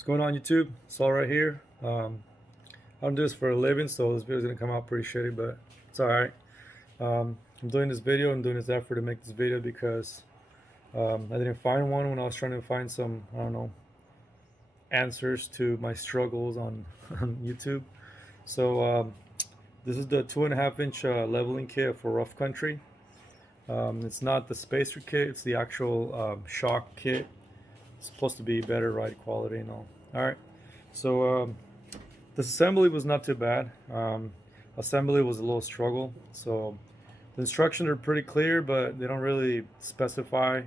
What's going on, YouTube? Saul right here. I don't do this for a living, so this video is gonna come out pretty shitty, but it's all right. I'm doing this video. I'm doing this effort to make this video because I didn't find one when I was trying to find some, I don't know, answers to my struggles on, on YouTube. So this is the 2.5 inch leveling kit for rough country. It's not the spacer kit; it's the actual shock kit. It's supposed to be better ride quality and all. All right, so this assembly was not too bad. Assembly was a little struggle. So the instructions are pretty clear, but they don't really specify.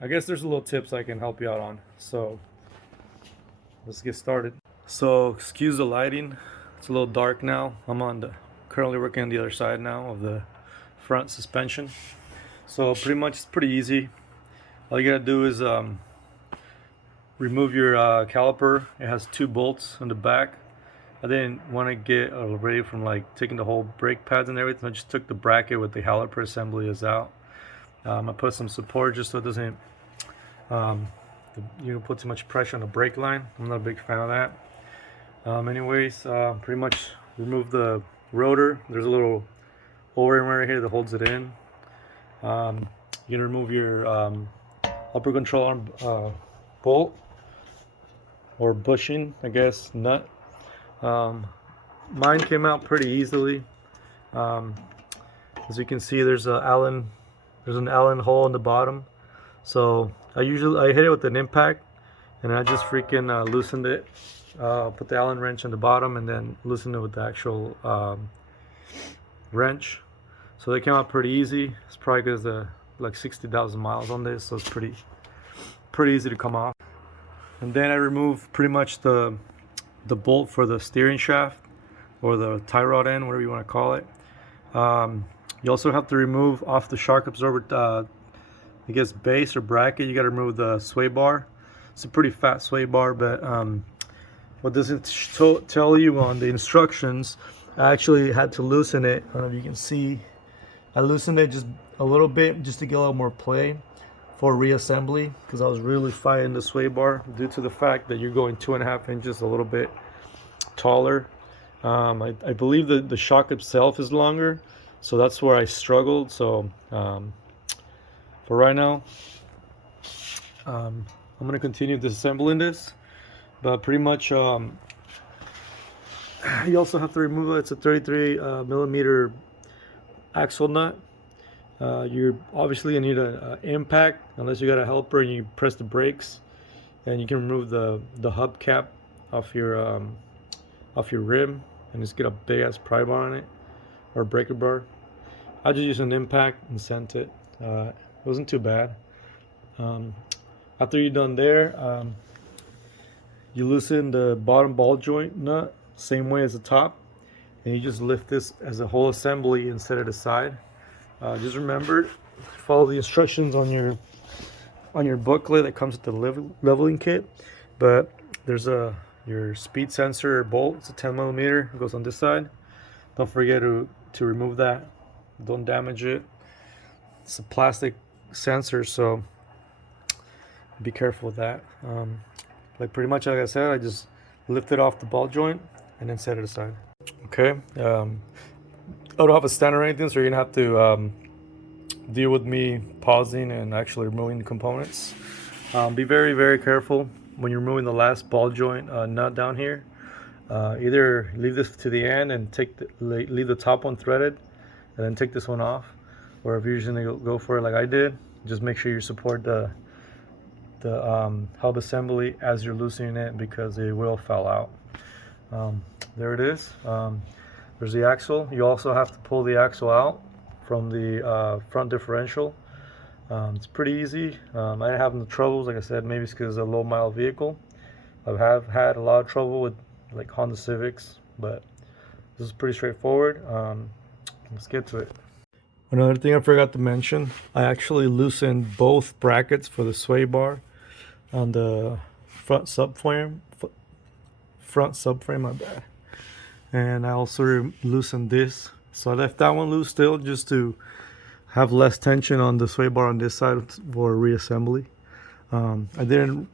I guess there's a little tips I can help you out on. So let's get started. So excuse the lighting. It's a little dark now. I'm currently working on the other side now of the front suspension. So pretty much it's pretty easy. All you gotta do is remove your caliper. It has 2 bolts on the back. I didn't want to get ready from like taking the whole brake pads and everything. I just took the bracket with the caliper assembly is out. I put some support just so it doesn't put too much pressure on the brake line. I'm not a big fan of that. Anyways, pretty much remove the rotor. There's a little O-ring right here that holds it in. You're gonna remove your upper control arm bolt or bushing, I guess, nut. Mine came out pretty easily. As you can see, there's an Allen hole in the bottom. So I hit it with an impact, and I just freaking loosened it. Put the Allen wrench on the bottom, and then loosened it with the actual wrench. So they came out pretty easy. It's probably because the like 60,000 miles on this, so it's pretty easy to come off. And then I removed pretty much the bolt for the steering shaft or the tie rod end, whatever you want to call it. You also have to remove off the shock absorber, I guess base or bracket. You got to remove the sway bar. It's a pretty fat sway bar, but what does it tell you on the instructions? I actually had to loosen it. I don't know if you can see. I loosened it just a little bit just to get a little more play for reassembly, because I was really fighting the sway bar due to the fact that you're going 2.5 inches a little bit taller. I believe that the shock itself is longer, so that's where I struggled. So for right now, I'm going to continue disassembling this, but pretty much you also have to remove it's a 33 millimeter axle nut. You're obviously gonna need an impact, unless you got a helper and you press the brakes, and you can remove the hubcap off your rim and just get a big ass pry bar on it, or breaker bar. I just used an impact and sent it. It wasn't too bad. After you're done there, you loosen the bottom ball joint nut same way as the top, and you just lift this as a whole assembly instead of the side. Just remember, follow the instructions on your booklet that comes with the leveling kit. But there's your speed sensor bolt. It's a 10 millimeter. It goes on this side. Don't forget to remove that. Don't damage it. It's a plastic sensor, so be careful with that. Like pretty much like I said, I just lifted off the ball joint and then set it aside. Okay. I don't have a stand or anything, so you're gonna have to deal with me pausing and actually removing the components. Be very, very careful when you're removing the last ball joint nut down here. Either leave this to the end and leave the top one threaded, and then take this one off. Or if you're just gonna go for it like I did, just make sure you support the hub assembly as you're loosening it, because it will fall out. There it is. There's the axle. You also have to pull the axle out from the front differential. It's pretty easy. I didn't have no troubles. Like I said, maybe it's because it's a low mile vehicle. I have had a lot of trouble with like Honda Civics, but this is pretty straightforward. Let's get to it. Another thing I forgot to mention, I actually loosened both brackets for the sway bar on the front subframe. My bad. And I also loosened this, so I left that one loose still, just to have less tension on the sway bar on this side for reassembly. I didn't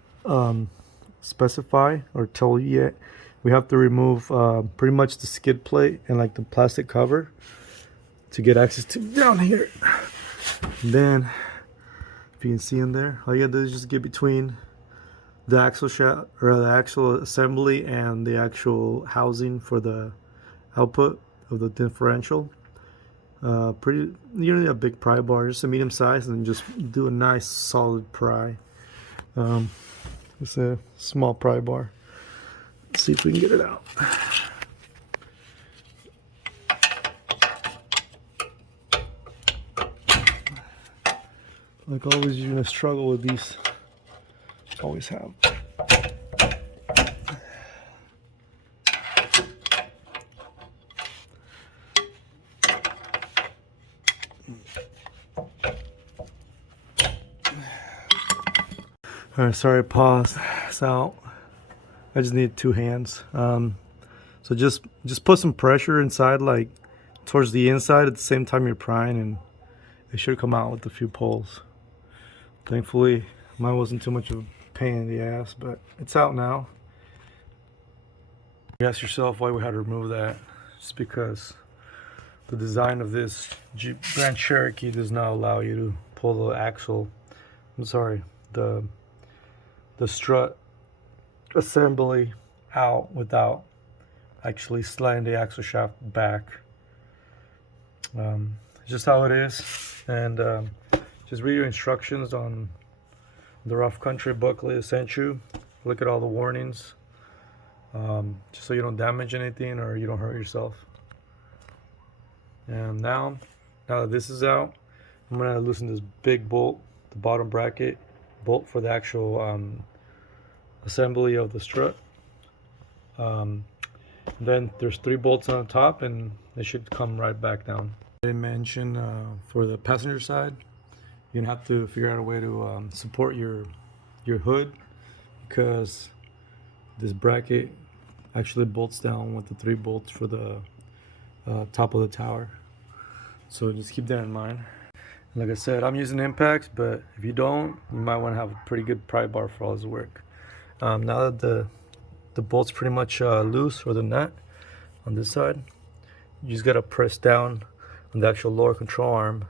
specify or tell you yet. We have to remove pretty much the skid plate and like the plastic cover to get access to down here. And then, if you can see in there, all you gotta do is just get between the axle shaft or the axle assembly and the actual housing for the output of the differential. You don't need a big pry bar, just a medium size, and just do a nice solid pry. It's a small pry bar. Let's see if we can get it out. Like always, you're gonna struggle with these. Always have. Alright, sorry I paused. So I just need 2 hands. So just put some pressure inside, like towards the inside at the same time you're prying, and it should come out with a few pulls. Thankfully, mine wasn't too much of a pain in the ass, but it's out now. You ask yourself why we had to remove that. It's because the design of this Grand Cherokee does not allow you to pull the axle. The strut assembly out without actually sliding the axle shaft back. It's just how it is. And just read your instructions on the rough country booklet I sent you. Look at all the warnings, just so you don't damage anything or you don't hurt yourself. And now that this is out, I'm gonna loosen this big bolt, the bottom bracket bolt for the actual assembly of the strut. Then there's 3 bolts on the top, and they should come right back down. I mentioned for the passenger side, you're gonna have to figure out a way to support your hood, because this bracket actually bolts down with the 3 bolts for the top of the tower. So just keep that in mind. Like I said, I'm using impacts, but if you don't, you might want to have a pretty good pry bar for all this work. Now that the bolt's pretty much loose, or the nut on this side, you just gotta press down on the actual lower control arm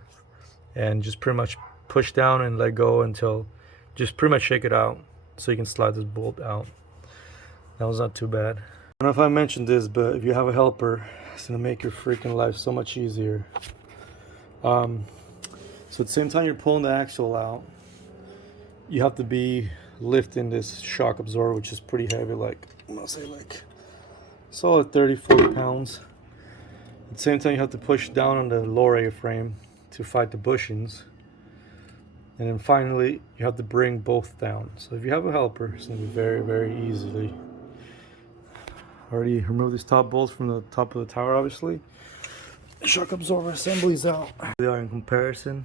and just pretty much push down and let go until, just pretty much shake it out so you can slide this bolt out. That was not too bad. I don't know if I mentioned this, but if you have a helper, it's gonna make your freaking life so much easier. So at the same time you're pulling the axle out, you have to be lifting this shock absorber, which is pretty heavy, like I'm gonna say like solid 30-40 pounds. At the same time you have to push down on the lower A-frame to fight the bushings, and then finally you have to bring both down. So if you have a helper, it's gonna be very, very easily. Already removed these top bolts from the top of the tower, obviously. Shock absorber assembly's out. They are in comparison.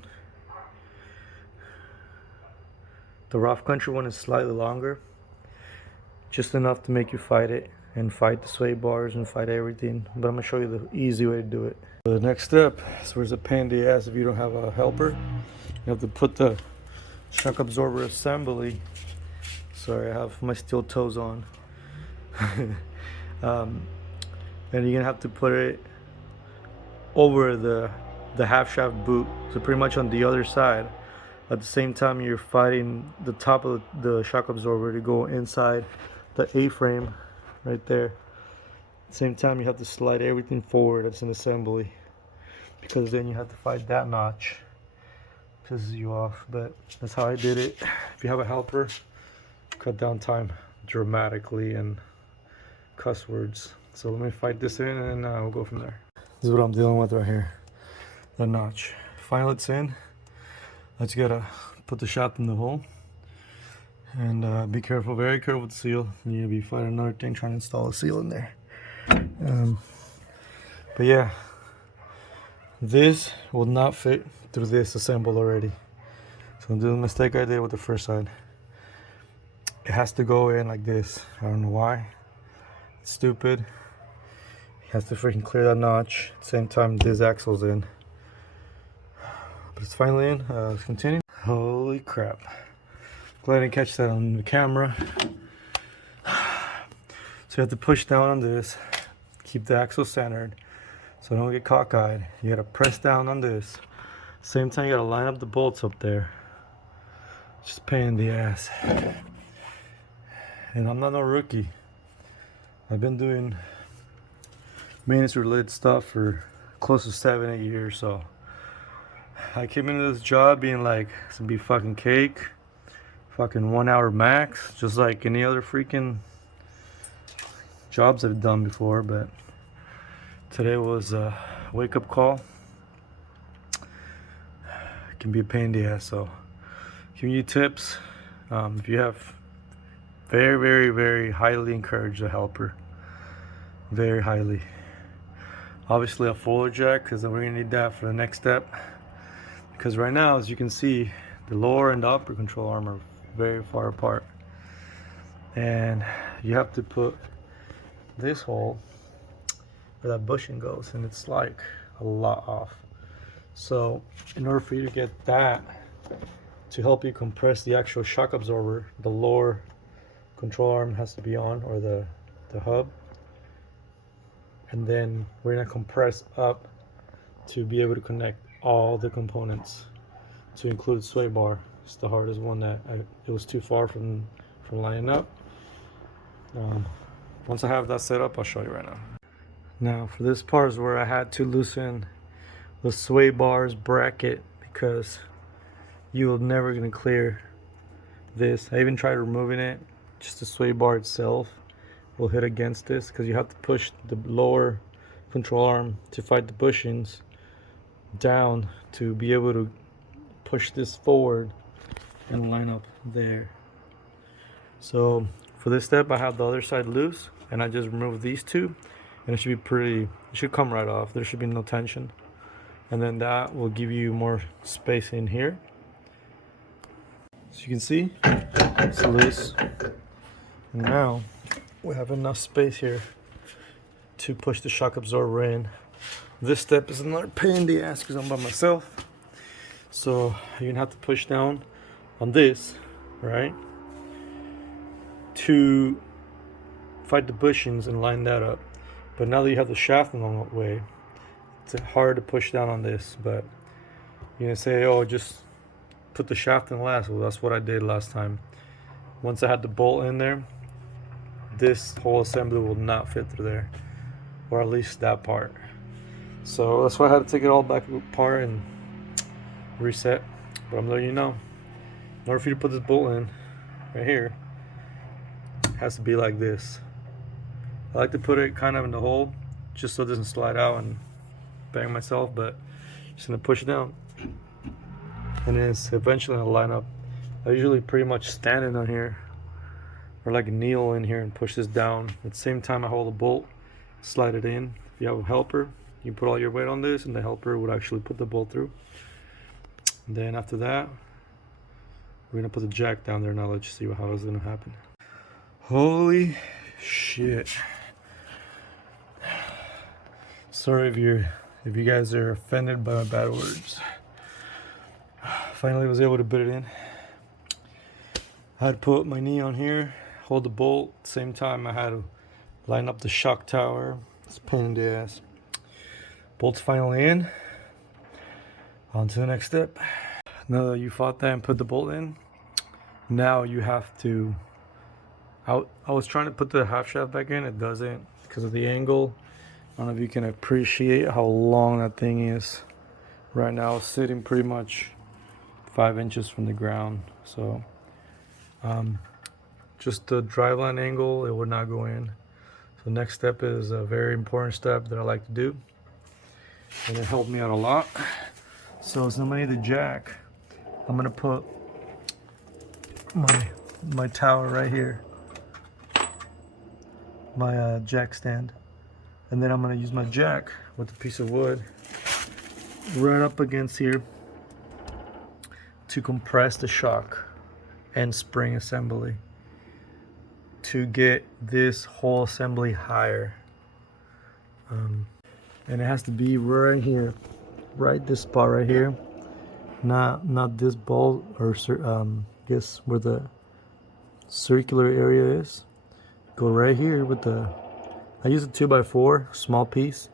The rough country one is slightly longer, just enough to make you fight it and fight the sway bars and fight everything. But I'm gonna show you the easy way to do it. The next step is where it's a pain in the ass if you don't have a helper. You have to put the shock absorber assembly. Sorry, I have my steel toes on. And you're gonna have to put it over the half shaft boot, so pretty much on the other side. At the same time you're fighting the top of the shock absorber to go inside the A-frame right there. At the same time you have to slide everything forward that's an assembly, because then you have to fight that notch. Pisses you off, but that's how I did it. If you have a helper, cut down time dramatically and cuss words. So let me fight this in, and then we'll go from there. This is what I'm dealing with right here, the notch. Finally it's in. I just gotta put the shaft in the hole, and be careful, very careful with the seal. You'll be fighting another thing trying to install a seal in there. But yeah, this will not fit through this assemble already. So I'm doing the mistake I did with the first side. It has to go in like this. I don't know why. It's stupid. It has to freaking clear that notch. At the same time this axle's in. But it's finally in. Let's continue. Holy crap. Glad I didn't catch that on the camera. So you have to push down on this, keep the axle centered so don't get cockeyed. You gotta press down on this. Same time you gotta line up the bolts up there. Just a pain in the ass. And I'm not no rookie. I've been doing maintenance related stuff for close to 7-8 years, so I came into this job being like, it's gonna be fucking cake, fucking 1 hour max, just like any other freaking jobs I've done before. But today was a wake up call. It can be a pain in the ass, so giving you tips. If you have, very highly encourage a helper, very highly. Obviously a fuller jack, because we're gonna need that for the next step, because right now, as you can see, the lower and the upper control arm are very far apart, and you have to put this hole where that bushing goes, and it's like a lot off. So in order for you to get that to help you compress the actual shock absorber, the lower control arm has to be on, or the hub, and then we're gonna compress up to be able to connect all the components, to include sway bar. It's the hardest one that it was too far from lining up. Once I have that set up, I'll show you right now. Now for this part is where I had to loosen the sway bars bracket, because you're never gonna clear this. I even tried removing it, just the sway bar itself will hit against this, because you have to push the lower control arm to fight the bushings down to be able to push this forward and line up there. So for this step, I have the other side loose, and I just removed these two, and it should be pretty, it should come right off. There should be no tension, and then that will give you more space in here. As you can see, it's loose, and now we have enough space here to push the shock absorber in. This step is another pain in the ass because I'm by myself, so you're gonna have to push down on this, right, to fight the bushings and line that up. But now that you have the shaft in the way, it's hard to push down on this. But you're gonna say, oh, just put the shaft in last. Well, that's what I did last time. Once I had the bolt in there, this whole assembly will not fit through there, or at least that part. So that's why I had to take it all back apart and reset. But I'm letting you know, in order for you to put this bolt in right here, it has to be like this. I like to put it kind of in the hole just so it doesn't slide out and bang myself, but just gonna push it down, and it's eventually gonna line up. I usually pretty much stand it on here, or like kneel in here and push this down. At the same time I hold the bolt, slide it in. If you have a helper, you put all your weight on this, and the helper would actually put the bolt through. And then after that, we're gonna put the jack down there, and I'll let you see how it's gonna happen. Holy shit. Sorry if you guys are offended by my bad words. Finally was able to put it in. I had to put my knee on here, hold the bolt. At the same time I had to line up the shock tower. It's a pain in the ass. Bolt's finally in. On to the next step. Now that you fought that and put the bolt in, now you have to, I was trying to put the half shaft back in, it doesn't because of the angle. I don't know if you can appreciate how long that thing is. Right now it's sitting pretty much 5 inches from the ground. So just the driveline angle, it would not go in. So next step is a very important step that I like to do, and it helped me out a lot. So since I'm gonna need the jack, I'm gonna put my tower right here, my jack stand, and then I'm gonna use my jack with a piece of wood right up against here to compress the shock and spring assembly to get this whole assembly higher. And it has to be right here, right this spot right here, not this bolt, or guess where the circular area is. go right here with the, I use a 2x4 small piece,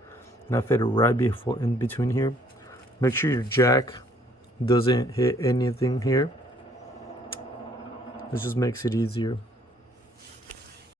and I fit it right before in between here. Make sure your jack doesn't hit anything here. This just makes it easier.